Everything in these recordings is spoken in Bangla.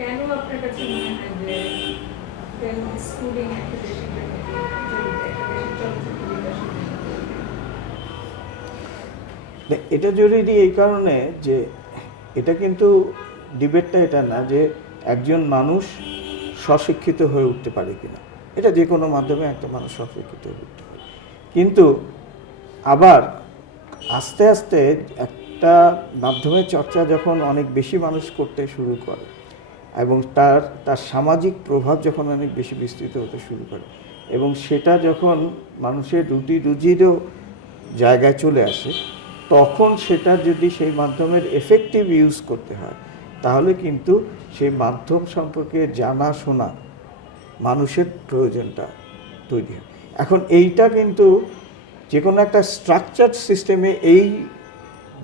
কেন আপনার কাছে মনে হয় যে ফিল্ম স্কুলিং একটা দেশের জন্য জরুরি, একটা দেশের চলচ্চিত্র বিকাশের জন্য জরুরি? এটা জরুরি এই কারণে যে এটা কিন্তু ডিবেটটা এটা না যে একজন মানুষ স্বশিক্ষিত হয়ে উঠতে পারে কিনা, এটা যে কোনো মাধ্যমে একটা মানুষ স্বশিক্ষিত হয়ে উঠতে পারে, কিন্তু আবার আস্তে আস্তে একটা মাধ্যমের চর্চা যখন অনেক বেশি মানুষ করতে শুরু করে এবং তার তার সামাজিক প্রভাব যখন অনেক বেশি বিস্তৃত হতে শুরু করে এবং সেটা যখন মানুষের রুটি রুজিরও জায়গায় চলে আসে, তখন সেটা যদি সেই মাধ্যমের এফেক্টিভ ইউজ করতে হয় তাহলে কিন্তু সেই মাধ্যম সম্পর্কে জানাশোনা মানুষের প্রয়োজনটা তৈরি হয়। এখন এইটা কিন্তু যে কোনো একটা স্ট্রাকচার্ড সিস্টেমে এই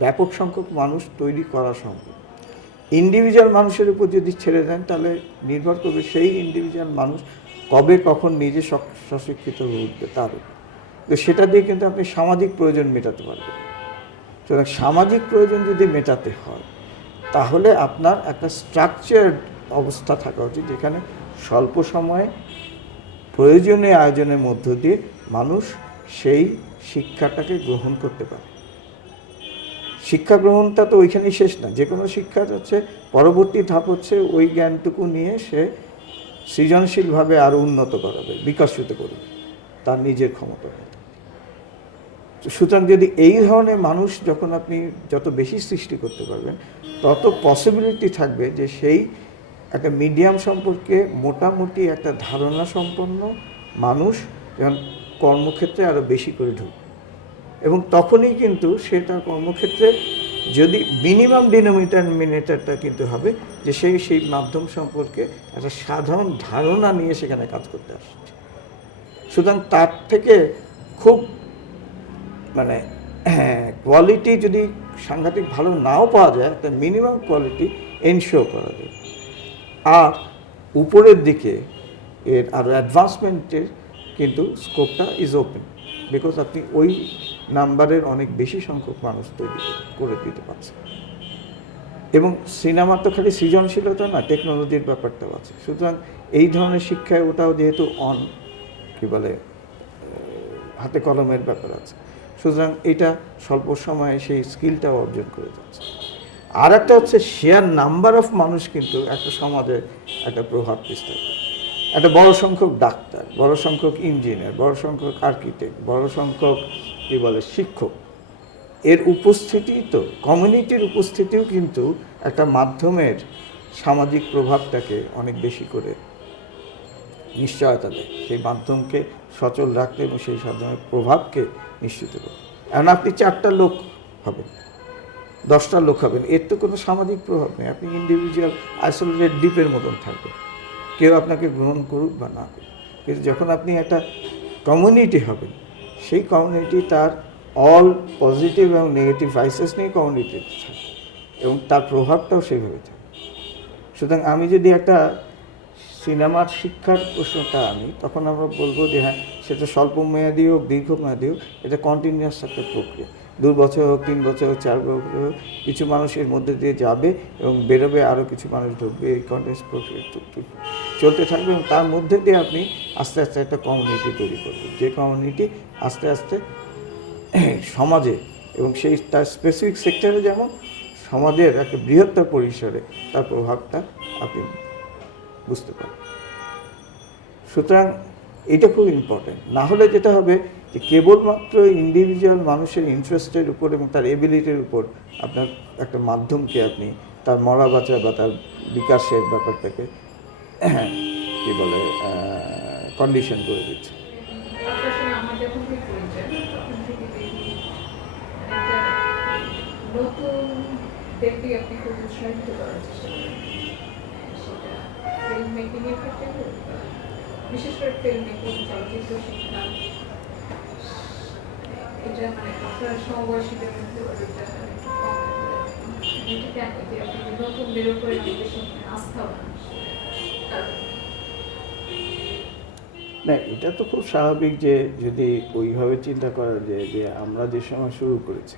ব্যাপক সংখ্যক মানুষ তৈরি করা সম্ভব। ইন্ডিভিজুয়াল মানুষের উপর যদি ছেড়ে দেন তাহলে নির্ভর করবে সেই ইন্ডিভিজুয়াল মানুষ কবে কখন নিজে স্বশিক্ষিত হয়ে উঠবে তার উপর। তো সেটা দিয়ে কিন্তু আপনি সামাজিক প্রয়োজন মেটাতে পারবেন। সুতরাং সামাজিক প্রয়োজন যদি মেটাতে হয় তাহলে আপনার একটা স্ট্রাকচার্ড অবস্থা থাকা উচিত যেখানে স্বল্প সময়ে প্রয়োজনীয় আয়োজনের মধ্য দিয়ে মানুষ সেই শিক্ষাটাকে গ্রহণ করতে পারে। শিক্ষা গ্রহণটা তো ওইখানেই শেষ না, যে কোনো শিক্ষা হচ্ছে পরবর্তী ধাপ হচ্ছে ওই জ্ঞানটুকু নিয়ে সে সৃজনশীলভাবে আরও উন্নত করাবে, বিকশিত করবে তার নিজের ক্ষমতা। সুতরাং যদি এই ধরনের মানুষ যখন আপনি যত বেশি সৃষ্টি করতে পারবেন তত পসিবিলিটি থাকবে যে সেই একটা মিডিয়াম সম্পর্কে মোটামুটি একটা ধারণা সম্পন্ন মানুষ যখন কর্মক্ষেত্রে আরও বেশি করে ঢুকবে এবং তখনই কিন্তু সে তার কর্মক্ষেত্রে যদি মিনিমাম ডিনোমিনেটরটা কিন্তু হবে যে সেই মাধ্যম সম্পর্কে একটা সাধারণ ধারণা নিয়ে সেখানে কাজ করতে আসছে। সুতরাং তার থেকে খুব মানে কোয়ালিটি যদি সাংঘাতিক ভালো নাও পাওয়া যায়, একটা মিনিমাম কোয়ালিটি এনশিওর করা যায়। আর উপরের দিকে এর আরও অ্যাডভান্সমেন্টের কিন্তু স্কোপটা ইজ ওপেন, বিকজ আপনি ওই নাম্বারের অনেক বেশি সংখ্যক মানুষ তৈরি করে দিতে পারছেন। এবং সিনেমার তো খালি সৃজনশীলতা না, টেকনোলজির ব্যাপারটাও আছে। সুতরাং এই ধরনের শিক্ষায় ওটাও যেহেতু কী বলে হাতে কলমের ব্যাপার আছে, সুতরাং এটা স্বল্প সময়ে সেই স্কিলটাও অর্জন করে যাচ্ছে। আর একটা হচ্ছে শেয়ার নাম্বার অফ মানুষ কিন্তু একটা সমাজে একটা প্রভাব বিস্তার করে। একটা বড় সংখ্যক ডাক্তার, বড় সংখ্যক ইঞ্জিনিয়ার, বড় সংখ্যক আর্কিটেক্ট, বড় সংখ্যক কী বলে শিক্ষক, এর উপস্থিতি তো কমিউনিটির উপস্থিতিও কিন্তু একটা মাধ্যমের সামাজিক প্রভাবটাকে অনেক বেশি করে নিশ্চয়তা দেয়, সেই মাধ্যমকে সচল রাখতে এবং সেই মাধ্যমের প্রভাবকে নিশ্চিত করতে। এখন আপনি 4টা লোক হবেন, 10টা লোক হবেন, এর তো কোনো সামাজিক প্রভাব নেই। আপনি ইন্ডিভিজুয়াল আইসোলেটেড দ্বীপের মতন থাকবেন, কেউ আপনাকে গ্রহণ করুক বা না করুক। কিন্তু যখন আপনি একটা কমিউনিটি হবেন, সেই কমিউনিটি তার অল পজিটিভ এবং নেগেটিভ ভাইসেস নিয়ে কমিউনিটিতে থাকে এবং তার প্রভাবটাও সেভাবে থাকে। সুতরাং আমি যদি একটা সিনেমার শিক্ষার প্রশ্নটা আনি, তখন আমরা বলবো যে হ্যাঁ, সেটা স্বল্প মেয়াদী হোক দীর্ঘ মেয়াদী হোক, এটা কন্টিনিউয়াস একটা প্রক্রিয়া। 2 বছর হোক, 3 বছর হোক, 4 বছর হোক, কিছু মানুষ এর মধ্যে দিয়ে যাবে এবং বেরোবে, আরও কিছু মানুষ ঢুকবে। এই কন্টিনিউয়াস প্রক্রিয়া চলতে থাকবে এবং তার মধ্যে দিয়ে আপনি আস্তে আস্তে একটা কমিউনিটি তৈরি করবেন, যে কমিউনিটি আস্তে আস্তে সমাজে এবং সেই তার স্পেসিফিক সেক্টরে যেমন সমাজের একটা বৃহত্তর পরিসরে তার প্রভাবটা আপনি বুঝতে পারবেন। সুতরাং এটা খুব ইম্পর্টেন্ট। না হলে যেটা হবে যে কেবলমাত্র ইন্ডিভিজুয়াল মানুষের ইন্টারেস্টের উপর এবং তার এবিলিটির উপর আপনার একটা মাধ্যমকে আপনি তার মরা বাঁচা বা তার বিকাশের ব্যাপারটাকে কী বলে কন্ডিশন করে দিচ্ছে। আপনার সঙ্গে আমার যখন থেকে পরিচয়, তখন থেকে দেখি একটা নতুন ব্যক্তি আপনি খুব উৎসাহিত করার চেষ্টা করেন। সেটা ফিল্ম মেকিংয়ের ক্ষেত্রে হোক, বিশেষ করে ফিল্ম মেকিং, চলচ্চিত্র শিক্ষা, এটা মানে আপনার সমবয়সীদের মধ্যে এটা একটু কম। এটা কেন যে আপনি নতুন বের করে বেশি আস্থা মানুষ? না, এটা তো খুব স্বাভাবিক যে যদি ওইভাবে চিন্তা করা যায় যে আমরা যে সময় শুরু করেছি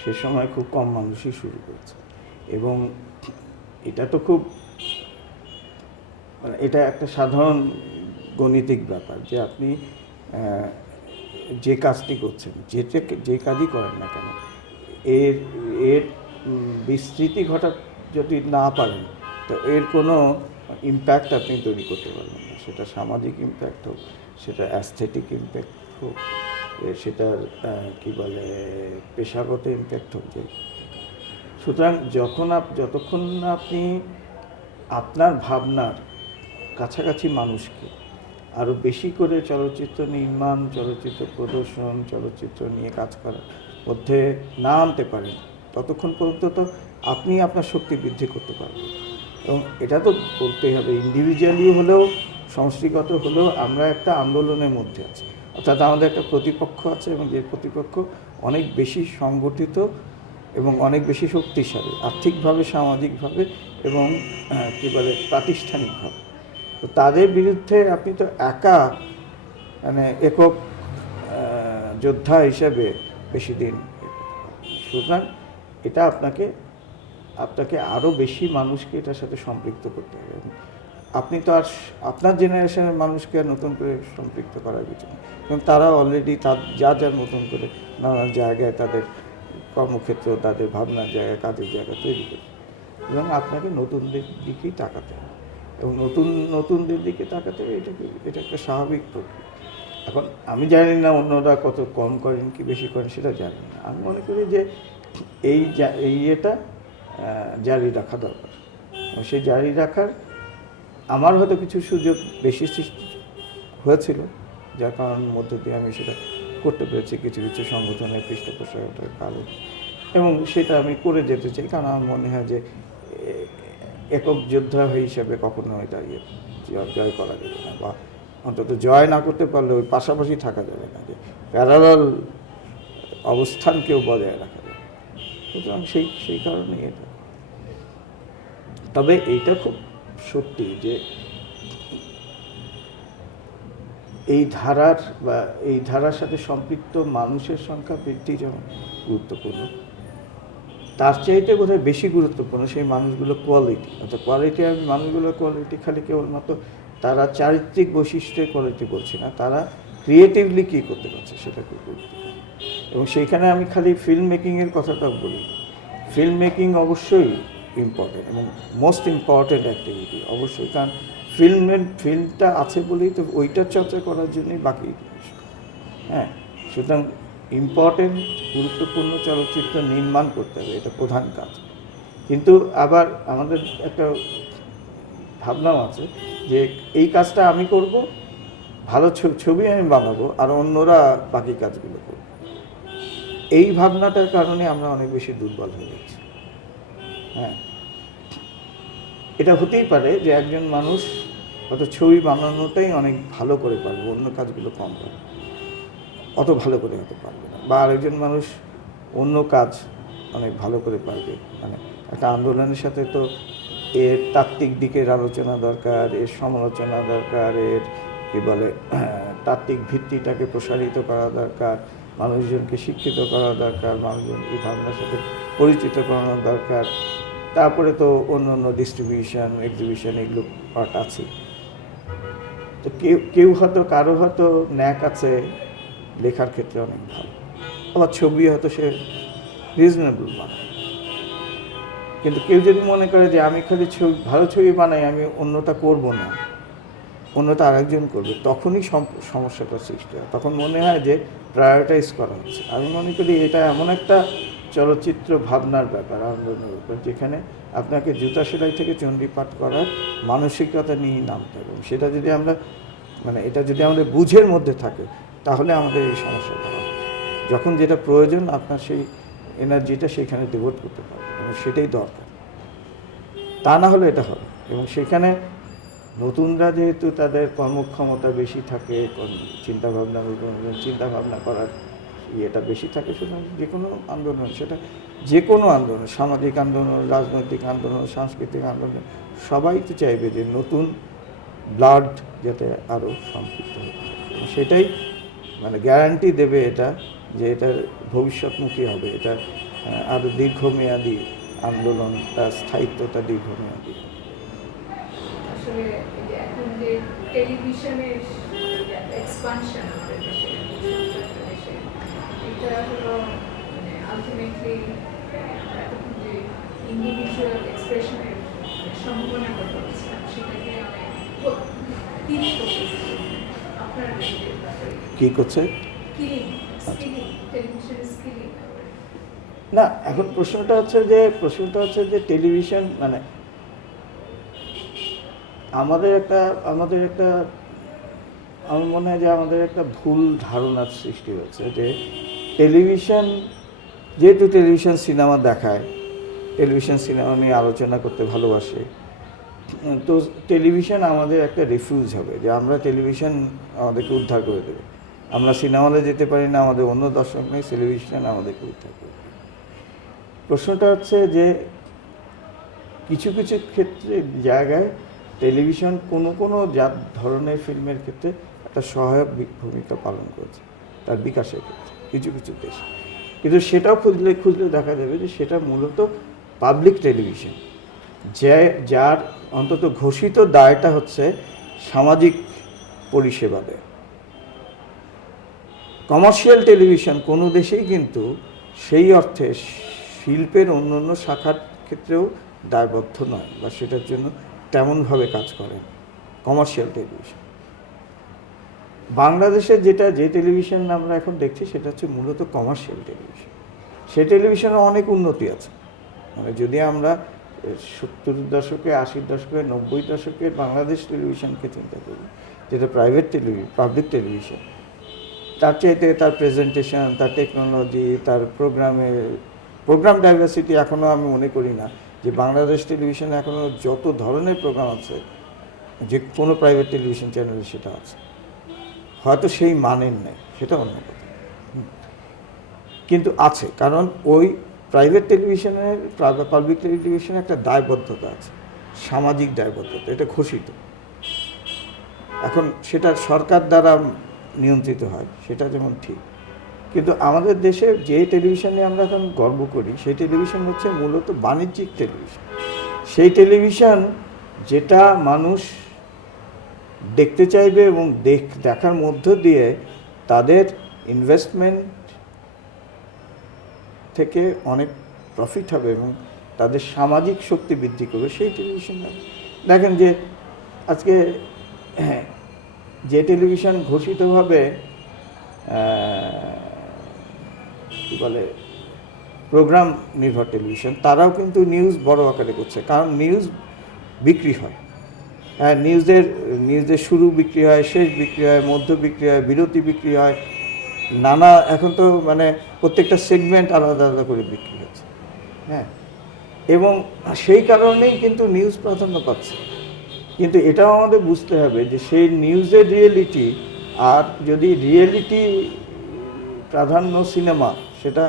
সে সময় খুব কম মানুষই শুরু করেছে এবং এটা তো খুব মানে এটা একটা সাধারণ গণিতিক ব্যাপার যে আপনি যে কাজটি করছেন, যে কাজই করেন না কেন, এর এর বিস্তৃতি ঘটা যদি না পারেন, তো এর কোনো ইম্প্যাক্ট আপনি তৈরি করতে পারবেন না। সেটা সামাজিক ইম্প্যাক্ট হোক, সেটা অ্যাস্থেটিক ইম্প্যাক্ট হোক, সেটার কী বলে পেশাগত ইম্প্যাক্ট হোক। যে সুতরাং যতক্ষণ না আপনি আপনার ভাবনার কাছাকাছি মানুষকে আরও বেশি করে চলচ্চিত্র নির্মাণ, চলচ্চিত্র প্রদর্শন, চলচ্চিত্র নিয়ে কাজ করার মধ্যে না আনতে পারেন, ততক্ষণ পর্যন্ত তো আপনি আপনার শক্তি বৃদ্ধি করতে পারবেন। এবং এটা তো বলতেই হবে, ইন্ডিভিজুয়ালি হলেও সমষ্টিগত হলেও আমরা একটা আন্দোলনের মধ্যে আছি, অর্থাৎ আমাদের একটা প্রতিপক্ষ আছে এবং যে প্রতিপক্ষ অনেক বেশি সংগঠিত এবং অনেক বেশি শক্তিশালী আর্থিকভাবে, সামাজিকভাবে এবং কী বলে প্রাতিষ্ঠানিকভাবে। তো তাদের বিরুদ্ধে আপনি তো একা মানে একক যোদ্ধা হিসেবে বেশি দিন। সুতরাং এটা আপনাকে আরও বেশি মানুষকে এটার সাথে সম্পৃক্ত করতে হবে। আপনি তো আর আপনার জেনারেশনের মানুষকে আর নতুন করে সম্পৃক্ত করার কিছু নেই, এবং তারা অলরেডি যার মতন করে নানান জায়গায় তাদের কর্মক্ষেত্র, তাদের ভাবনার জায়গা, কাজের জায়গা তৈরি করে। এবং আপনাকে নতুনদের দিকেই তাকাতে হবে, এবং নতুনদের দিকে তাকাতে হবে। এটা একটা স্বাভাবিক প্রক্রিয়া। এখন আমি জানি না অন্যরা কত কম করেন কি বেশি করেন, সেটা জানি না। আমি মনে করি যে এটা জারি রাখা দরকার। সেই জারি রাখার আমার হয়তো কিছু সুযোগ বেশি সৃষ্টি হয়েছিল, যার কারণের মধ্য দিয়ে আমি সেটা করতে পেরেছি কিছু কিছু সংগঠনের পৃষ্ঠপোষকতার কারণ, এবং সেটা আমি করে যেতে চাই। কারণ আমার মনে হয় যে একক যোদ্ধা হিসেবে কখনো এটা জয় করা যাবে না, বা অন্তত জয় না করতে পারলে ওই পাশাপাশি থাকা যাবে না, যে প্যারালাল অবস্থানকেও বজায় রাখা যাবে। সুতরাং সেই কারণেই এটা। তবে এইটা খুব সত্যি যে এই ধারার সাথে সম্পৃক্ত মানুষের সংখ্যা বৃদ্ধি যেমন গুরুত্বপূর্ণ, তার চাইতে বোধহয় বেশি গুরুত্বপূর্ণ সেই মানুষগুলো কোয়ালিটি। অর্থাৎ মানুষগুলোর কোয়ালিটি খালি কেবলমাত্র তারা চারিত্রিক বৈশিষ্ট্যের কোয়ালিটি বলছি না, তারা ক্রিয়েটিভলি কী করতে পারছে সেটা খুব গুরুত্বপূর্ণ। এবং সেইখানে আমি খালি ফিল্ম মেকিংয়ের কথাটাও বলি। ফিল্ম মেকিং অবশ্যই ইম্পর্টেন্ট এবং মোস্ট ইম্পর্টেন্ট অ্যাক্টিভিটি অবশ্যই, কারণ ফিল্মটা আছে বলেই তো ওইটার চর্চা করার জন্যই বাকি জিনিস। হ্যাঁ, সুতরাং ইম্পর্টেন্ট গুরুত্বপূর্ণ চলচ্চিত্র নির্মাণ করতে হবে, এটা প্রধান কাজ। কিন্তু আবার আমাদের একটা ভাবনাও আছে যে এই কাজটা আমি করব, ভালো ছবি আমি বানাবো, আর অন্যরা বাকি কাজগুলো করবে। এই ভাবনাটার কারণে আমরা অনেক বেশি দুর্বল হয়ে যাচ্ছি। হ্যাঁ, এটা হতেই পারে যে একজন মানুষ অত ছবি বানানোটাই অনেক ভালো করে পারবে, অন্য কাজগুলো কম পারবে, অত ভালো করে হতে পারবে না। বা আরেকজন মানুষ অন্য কাজ অনেক ভালো করে পারবে। মানে একটা আন্দোলনের সাথে তো এর তাত্ত্বিক দিকের আলোচনা দরকার, এর সমালোচনা দরকার, এর কী বলে তাত্ত্বিক ভিত্তিটাকে প্রসারিত করা দরকার, মানুষজনকে শিক্ষিত করা দরকার, মানুষজনকে ভাবনার সাথে পরিচিত করানো দরকার। তারপরে তো অন্য ডিস্ট্রিবিউশন, এক্সিবিশন, এগুলো পার্ট আছে। তো কেউ হয়তো কারো হয়তো ন্যাক আছে লেখার ক্ষেত্রে অনেক ভালো, আবার ছবি হয়তো সে রিজনেবল বানায়। কিন্তু কেউ যদি মনে করে যে আমি খালি ভালো ছবি বানাই, আমি অন্যটা করব না, অন্যটা আরেকজন করবে, তখনই সমস্যাটা সৃষ্টি হয়। তখন মনে হয় যে প্রায়োরিটাইজ করা হচ্ছে। আমি মনে করি এটা এমন একটা চলচ্চিত্র ভাবনার ব্যাপার, আন্দোলনের ব্যাপার, যেখানে আপনাকে জুতা সেলাই থেকে চণ্ডীপাঠ করার মানসিকতা নিয়েই নামতে হবে। সেটা যদি এটা যদি আমাদের বুঝের মধ্যে থাকে, তাহলে আমাদের এই সমস্যাটা হবে। যখন যেটা প্রয়োজন আপনার সেই এনার্জিটা সেখানে ডিভোট করতে পারবে, এবং সেটাই দরকার। তা না হলে এটা হবে। এবং সেখানে নতুনরা যেহেতু তাদের কর্মক্ষমতা বেশি থাকে, চিন্তাভাবনা করার ইয়েটা বেশি থাকে, সুতরাং যে কোনো আন্দোলন, সেটা যে কোনো আন্দোলন, সামাজিক আন্দোলন, রাজনৈতিক আন্দোলন, সাংস্কৃতিক আন্দোলন, সবাই তো চাইবে যে নতুন ব্লাড যাতে আরও সম্পৃক্ত হয়। সেটাই গ্যারান্টি দেবে এটা, যে এটা ভবিষ্যৎমুখী হবে, এটা আরও দীর্ঘমেয়াদী আন্দোলন, তার স্থায়িত্বটা দীর্ঘমেয়াদী। আসলে এই যে টেলিভিশনের এক্সপানশন আমাদের দেশে এটা হলো মানে আলটিমেটলি যে ইন্ডিভিজুয়াল এক্সপ্রেশনের সম্ভাবনার কথা বলছিলাম সেটাকে অনেক তিরিশ আপনার কি করছে স্কিলিং টেলিভিশনের স্কিলিং না, এখন প্রশ্নটা হচ্ছে যে টেলিভিশন মানে আমাদের একটা আমার মনে হয় যে আমাদের একটা ভুল ধারণার সৃষ্টি হচ্ছে যে যেহেতু টেলিভিশন সিনেমা দেখায়, টেলিভিশন সিনেমা নিয়ে আলোচনা করতে ভালোবাসে, তো টেলিভিশন আমাদের একটা রিফিউজ হবে যে আমরা টেলিভিশন আমাদেরকে উদ্ধার করে দেবে। আমরা সিনেমা হলে যেতে পারি না, আমাদের অন্য দর্শক নেই, টেলিভিশন আমাদেরকে উদ্ধার করবে। প্রশ্নটা হচ্ছে যে কিছু কিছু ক্ষেত্রে জায়গায় টেলিভিশন কোনো ধরনের ফিল্মের ক্ষেত্রে একটা সহায়ক ভূমিকা পালন করেছে তার বিকাশের ক্ষেত্রে কিছু কিছু দেশে, কিন্তু সেটাও খুঁজলে দেখা যাবে যে সেটা মূলত পাবলিক টেলিভিশন, যার অন্তত ঘোষিত দায়টা হচ্ছে সামাজিক পরিষেবা দেয়। কমার্শিয়াল টেলিভিশন কোনো দেশেই কিন্তু সেই অর্থে শিল্পের অন্য শাখার ক্ষেত্রেও দায়বদ্ধ নয় বা সেটার জন্য তেমনভাবে কাজ করে কমার্শিয়াল টেলিভিশন। বাংলাদেশে যে টেলিভিশন আমরা এখন দেখছি সেটা হচ্ছে মূলত কমার্শিয়াল টেলিভিশন। সেই টেলিভিশনে অনেক উন্নতি আছে, মানে যদি আমরা 70 দশকে 80 দশকে 90 দশকের বাংলাদেশ টেলিভিশনকে চিন্তা করি, যেটা পাবলিক টেলিভিশন, তার চাইতে তার প্রেজেন্টেশন, তার টেকনোলজি, তার প্রোগ্রাম ডাইভার্সিটি এখনও আমি মনে করি না যে বাংলাদেশ টেলিভিশনে এখনও যত ধরনের প্রোগ্রাম আছে যে কোনো প্রাইভেট টেলিভিশন চ্যানেলে সেটা আছে, হয়তো সেই মানের নেই, সেটা অন্য কথা, কিন্তু আছে। কারণ ওই প্রাইভেট টেলিভিশনের পাবলিক টেলিভিশনের একটা দায়বদ্ধতা আছে, সামাজিক দায়বদ্ধতা, এটা ঘোষিত। এখন সেটা সরকার দ্বারা নিয়ন্ত্রিত হয়, সেটা যেমন ঠিক, কিন্তু আমাদের দেশে যে টেলিভিশন নিয়ে আমরা এখন গর্ব করি সেই টেলিভিশন হচ্ছে মূলত বাণিজ্যিক টেলিভিশন। সেই টেলিভিশন যেটা মানুষ দেখতে চাইবে এবং দেখার মধ্য দিয়ে তাদের ইনভেস্টমেন্ট থেকে অনেক প্রফিট হবে এবং তাদের সামাজিক শক্তি বৃদ্ধি করবে, সেই টেলিভিশন। দেখেন যে আজকে যে টেলিভিশন ঘোষিতভাবে কী বলে প্রোগ্রাম নির্ভর টেলিভিশন, তারাও কিন্তু নিউজ বড় আকারে করছে, কারণ নিউজ বিক্রি হয়। হ্যাঁ, নিউজের শুরু বিক্রি হয়, শেষ বিক্রি হয়, মধ্য বিক্রি হয়, বিরতি বিক্রি হয়, নানা এখন তো মানে প্রত্যেকটা সেগমেন্ট আলাদা আলাদা করে বিক্রি হচ্ছে। হ্যাঁ, এবং সেই কারণেই কিন্তু নিউজ প্রাধান্য পাচ্ছে। কিন্তু এটাও আমাদের বুঝতে হবে যে সেই নিউজের রিয়েলিটি আর যদি রিয়েলিটি প্রাধান্য সিনেমা, সেটা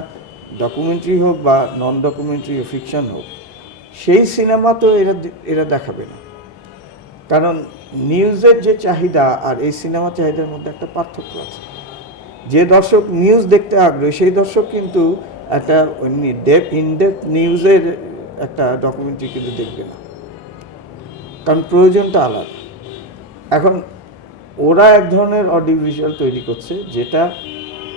ডকুমেন্টারি হোক বা নন ডকুমেন্টারি ফিকশন হোক, সেই সিনেমা তো এরা দেখাবে না। কারণ নিউজের যে চাহিদা আর এই সিনেমা চাহিদার মধ্যে একটা পার্থক্য আছে। যে দর্শক নিউজ দেখতে আগ্রহী সেই দর্শক কিন্তু একটা ইনডেপথ নিউজের একটা ডকুমেন্টারি কিন্তু দেখবে না, কারণ প্রয়োজনটা আলাদা। এখন ওরা এক ধরনের অডিও ভিজুয়াল তৈরি করছে যেটা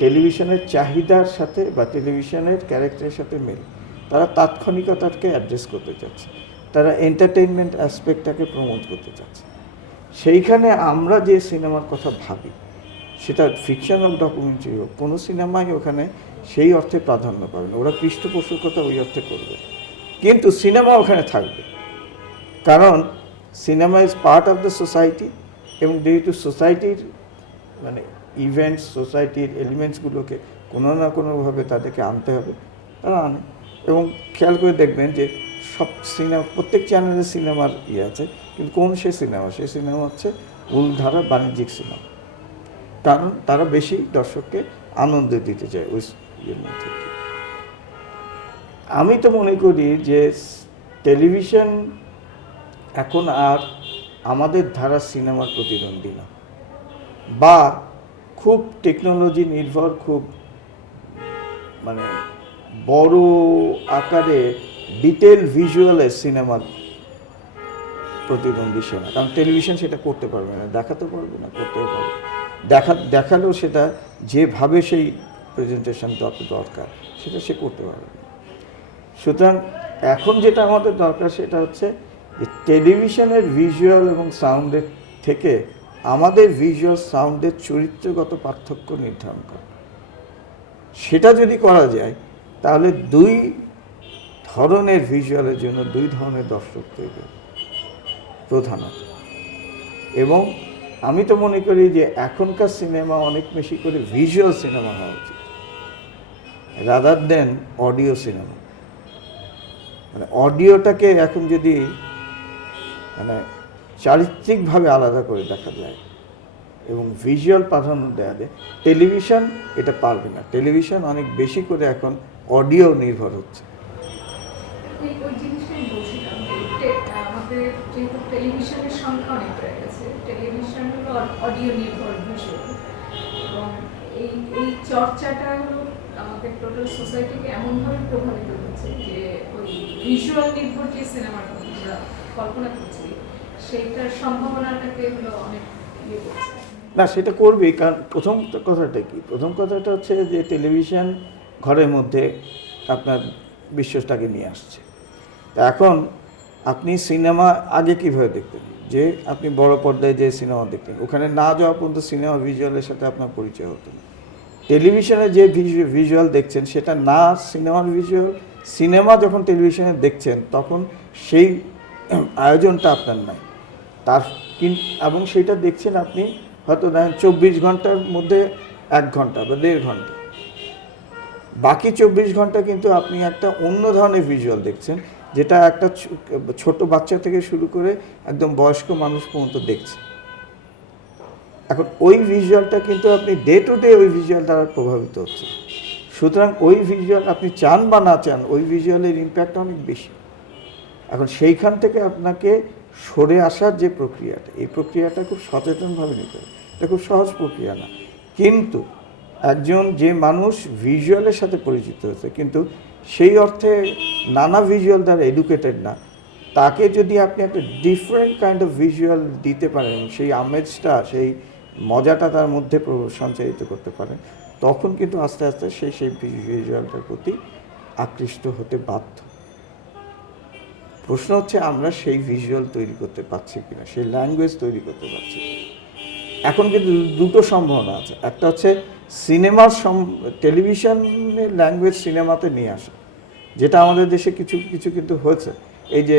টেলিভিশনের চাহিদার সাথে বা টেলিভিশনের ক্যারেক্টারের সাথে মেলে। তারা তাৎক্ষণিকতাকে অ্যাড্রেস করতে চাচ্ছে, তারা এন্টারটেইনমেন্ট অ্যাসপেক্টটাকে প্রমোট করতে চাচ্ছে। সেইখানে আমরা যে সিনেমার কথা ভাবি, সেটা ফিকশন হোক ডকুমেন্টারি হোক, কোনো সিনেমাই ওখানে সেই অর্থে প্রাধান্য পাবে না। ওরা পৃষ্ঠপোষকতা ওই অর্থে করবে, কিন্তু সিনেমা ওখানে থাকবে, কারণ cinema is part of the society. এবং যেহেতু সোসাইটির মানে ইভেন্টস, সোসাইটির এলিমেন্টসগুলোকে কোনো না কোনোভাবে তাদেরকে আনতে হবে, তারা আনে। এবং খেয়াল করে দেখবেন যে সব প্রত্যেক চ্যানেলের সিনেমার আছে, কিন্তু কোন সেই সিনেমা হচ্ছে মূলধারা বাণিজ্যিক সিনেমা, কারণ তারা বেশি দর্শককে আনন্দ দিতে চায় ওই ইয়ের মধ্যে। আমি তো মনে করি যে টেলিভিশন এখন আর আমাদের ধারা সিনেমার প্রতিদ্বন্দ্বী না, বা খুব টেকনোলজি নির্ভর, খুব মানে বড় আকারে ডিটেল ভিজুয়ালের সিনেমার প্রতিদ্বন্দ্বী সেনা, কারণ টেলিভিশন সেটা করতে পারবে না, দেখাতে পারবে না, করতেও পারবে না। দেখালেও সেটা যেভাবে সেই প্রেজেন্টেশন দরকার সেটা সে করতে পারবে না। সুতরাং এখন যেটা আমাদের দরকার সেটা হচ্ছে যে টেলিভিশনের ভিজুয়াল এবং সাউন্ডের থেকে আমাদের ভিজুয়াল সাউন্ডের চরিত্রগত পার্থক্য নির্ধারণ করা। সেটা যদি করা যায় তাহলে দুই ধরনের ভিজুয়ালের জন্য দুই ধরনের দর্শক তৈরি হবে প্রধানত। এবং আমি তো মনে করি যে এখনকার সিনেমা অনেক বেশি করে ভিজুয়াল সিনেমা হওয়া উচিত রাদার দেন অডিও সিনেমা। মানে অডিওটাকে এখন যদি মানে চারিত্রিকভাবে আলাদা করে দেখা যায় এবং ভিজুয়াল প্রাধান্য দেওয়া যায়, টেলিভিশন এটা পারবে না। টেলিভিশন অনেক বেশি করে এখন অডিও নির্ভর হচ্ছে। ওই জিনিসটাই বলছিলাম যে আমাদের যেহেতু টেলিভিশনের সংখ্যা অনেক বেড়ে গেছে, টেলিভিশন হলো অডিও নির্ভর ভিজুয়াল, এবং এই চর্চাটা হলো আমাদের টোটাল সোসাইটিকে এমনভাবে প্রভাবিত করছে যে ওই ভিজুয়াল নির্ভর যে সিনেমাটা আমরা কল্পনা করছি সেইটার সম্ভাবনাটাকে হলো অনেক ইয়ে করছে। না, সেটা করবেই, কারণ প্রথম কথাটা হচ্ছে যে টেলিভিশন ঘরের মধ্যে আপনার বিশ্বটাকে নিয়ে আসছে। এখন আপনি সিনেমা আগে কীভাবে দেখতেন, যে আপনি বড় পর্দায় যে সিনেমা দেখতেন, ওখানে না যাওয়া পর্যন্ত সিনেমা ভিজুয়ালের সাথে আপনার পরিচয় হতো না। টেলিভিশনে যে ভিজুয়াল দেখছেন সেটা না সিনেমার ভিজুয়াল, সিনেমা যখন টেলিভিশনে দেখছেন তখন সেই আয়োজনটা আপনার নাই এবং সেটা দেখছেন আপনি হয়তো দেখেন 24 ঘন্টার মধ্যে 1 ঘন্টা বা 1.5 ঘন্টা, বাকি 24 ঘন্টা কিন্তু আপনি একটা অন্য ধরনের ভিজুয়াল দেখছেন, যেটা একটা ছোট বাচ্চা থেকে শুরু করে একদম বয়স্ক মানুষ পর্যন্ত দেখছে। এখন ওই ভিজুয়ালটা কিন্তু আপনি ডে টু ডে ওই ভিজুয়াল দ্বারা প্রভাবিত হচ্ছে। সুতরাং ওই ভিজুয়াল আপনি চান বা না চান, ওই ভিজুয়ালের ইম্প্যাক্ট অনেক বেশি। এখন সেইখান থেকে আপনাকে সরে আসার যে প্রক্রিয়াটা, এই প্রক্রিয়াটা খুব সচেতনভাবে নিতে হবে। এটা খুব সহজ প্রক্রিয়া না, কিন্তু একজন যে মানুষ ভিজুয়ালের সাথে পরিচিত হয়েছে কিন্তু সেই অর্থে নানা ভিজুয়াল দ্বারা এডুকেটেড না, তাকে যদি আপনি একটা ডিফারেন্ট কাইন্ড অফ ভিজুয়াল দিতে পারেন, সেই আমেজটা, সেই মজাটা তার মধ্যে সঞ্চারিত করতে পারেন, তখন কিন্তু আস্তে আস্তে সেই ভিজুয়ালটার প্রতি আকৃষ্ট হতে বাধ্য। প্রশ্ন হচ্ছে আমরা সেই ভিজুয়াল তৈরি করতে পারছি কিনা, সেই ল্যাঙ্গুয়েজ তৈরি করতে পারছি কিনা। এখন কিন্তু দুটো সম্ভাবনা আছে, একটা হচ্ছে টেলিভিশনের ল্যাঙ্গুয়েজ সিনেমাতে নিয়ে আসা, যেটা আমাদের দেশে কিছু কিছু কিন্তু হয়েছে। এই যে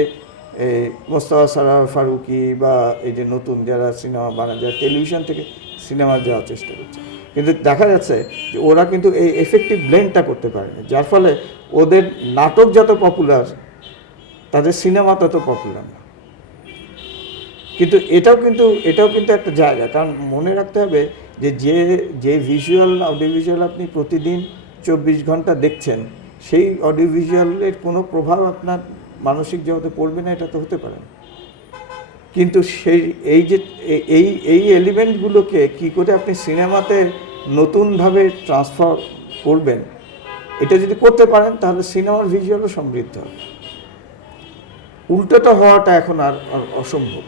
মোস্তফা সরয়ার ফারুকী বা এই যে নতুন যারা সিনেমা বানায়, যারা টেলিভিশন থেকে সিনেমা যাওয়ার চেষ্টা করছে, কিন্তু দেখা যাচ্ছে যে ওরা কিন্তু এই এফেক্টিভ ব্লেন্ডটা করতে পারেনি, যার ফলে ওদের নাটক যত পপুলার তাদের সিনেমা তত পপুলার না। কিন্তু এটাও কিন্তু একটা জায়গা, কারণ মনে রাখতে হবে যে যে ভিজুয়াল অডিও ভিজুয়াল আপনি প্রতিদিন 24 ঘন্টা দেখছেন, সেই অডিও ভিজুয়ালের কোনো প্রভাব আপনার মানসিক জগতে পড়বে না, এটা তো হতে পারে না। কিন্তু এই এলিমেন্টগুলোকে কী করে আপনি সিনেমাতে নতুনভাবে ট্রান্সফার করবেন, এটা যদি করতে পারেন তাহলে সিনেমার ভিজুয়ালও সমৃদ্ধ হবে। উল্টোটা হওয়াটা এখন আর অসম্ভব,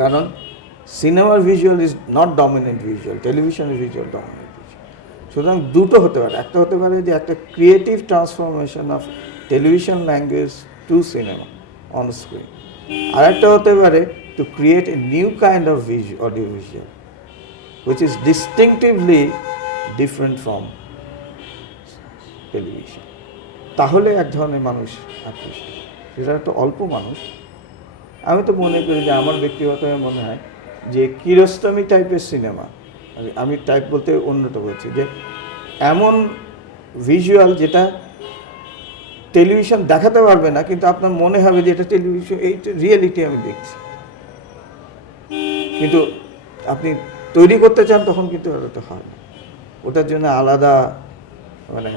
কারণ সিনেমার visual is not dominant visual, টেলিভিশনের ভিজুয়াল ডমিনেন্ট ভিজুয়াল। সুতরাং দুটো হতে পারে, একটা হতে পারে যে একটা creative transformation of television language to cinema on screen, আর একটা হতে পারে to create a new kind of audio visual which is distinctively different from television. তাহলে এক ধরনের মানুষ আকৃষ্ট, সেটা একটা অল্প মানুষ। আমি তো মনে করি যে আমার ব্যক্তিগতভাবে মনে হয় যে কিরোস্তমি টাইপের সিনেমা, আমি টাইপ বলতে অন্যটা বলছি, যে এমন ভিজুয়াল যেটা টেলিভিশন দেখাতে পারবে না, কিন্তু আপনার মনে হবে যে এটা টেলিভিশন, এই রিয়েলিটি আমি দেখছি। কিন্তু আপনি তৈরি করতে চান তখন কিন্তু ওটা হয় না, ওটার জন্য আলাদা মানে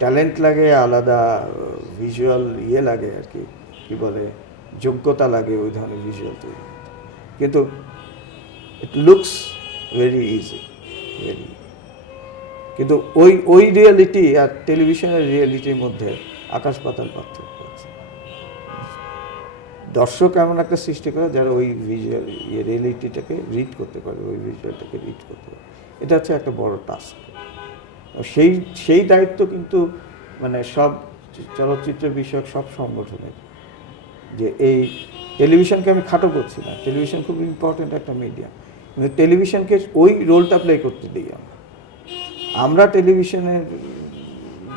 ট্যালেন্ট লাগে, আলাদা ভিজুয়াল লাগে আর কি বলে যোগ্যতা লাগে ওই ধরনের ভিজুয়াল তৈরি। কিন্তু ইট লুকস ভেরি ইজি, কিন্তু ওই রিয়েলিটি আর টেলিভিশনের রিয়েলিটির মধ্যে আকাশ পাতাল পার্থক্য আছে। দর্শক এমন একটা সৃষ্টি করে যারা ওই ভিজুয়াল রিয়েলিটিটাকে রিড করতে পারে, ওই ভিজুয়ালটাকে রিড করতে পারে। এটা হচ্ছে একটা বড় টাস্ক। সেই সেই দায়িত্ব কিন্তু মানে সব চলচ্চিত্র বিষয়ক সব সংগঠনের, যে এই টেলিভিশনকে আমি খাটো করছি না, টেলিভিশন খুব ইম্পর্ট্যান্ট একটা মিডিয়া, কিন্তু টেলিভিশনকে ওই রোলটা প্লে করতে দিই আমরা টেলিভিশনের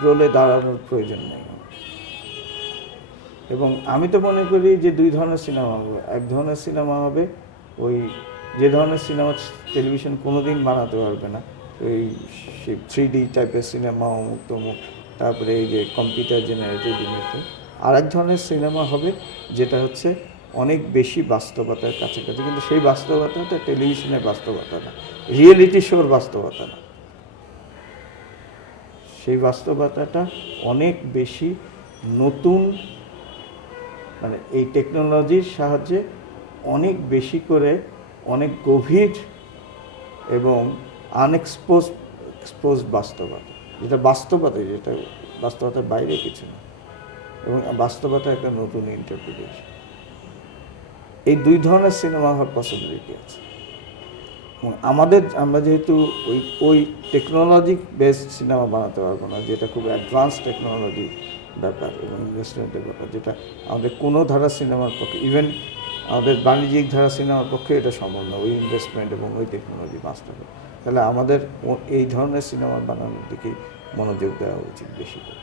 রোলে দাঁড়ানোর প্রয়োজন নেই। এবং আমি তো মনে করি যে দুই ধরনের সিনেমা হবে। এক ধরনের সিনেমা হবে ওই যে ধরনের সিনেমা টেলিভিশন কোনোদিন বানাতে পারবে না, ওই 3D টাইপের সিনেমা, অমুক তমুক, তারপরে এই যে কম্পিউটার জেনারেটেড ইমেজে। আর এক ধরনের সিনেমা হবে যেটা হচ্ছে অনেক বেশি বাস্তবতার কাছাকাছি, কিন্তু সেই বাস্তবতাটা টেলিভিশনের বাস্তবতা না, রিয়েলিটি শোর বাস্তবতা না, সেই বাস্তবতাটা অনেক বেশি নতুন, মানে এই টেকনোলজির সাহায্যে অনেক বেশি করে অনেক গভীর এবং আনএক্সপোজ বাস্তবতা, যেটা বাস্তবতা, যেটা বাস্তবতার বাইরে কিছু না, এবং বাস্তবতা একটা নতুন ইন্টারপ্রিটেশন। এই দুই ধরনের সিনেমা হওয়ার পসিবিলিটি আছে। এবং আমরা যেহেতু ওই টেকনোলজি বেসড সিনেমা বানাতে পারবো না, যেটা খুব অ্যাডভান্স টেকনোলজি ব্যাপার এবং ইনভেস্টমেন্টের ব্যাপার, যেটা আমাদের কোনো ধারা সিনেমার পক্ষে, ইভেন আমাদের বাণিজ্যিক ধারা সিনেমার পক্ষে এটা সম্ভব না, ওই ইনভেস্টমেন্ট এবং ওই টেকনোলজি বাস্তবে। তাহলে আমাদের এই ধরনের সিনেমা বানানোর দিকে মনোযোগ দেওয়া উচিত বেশি করে।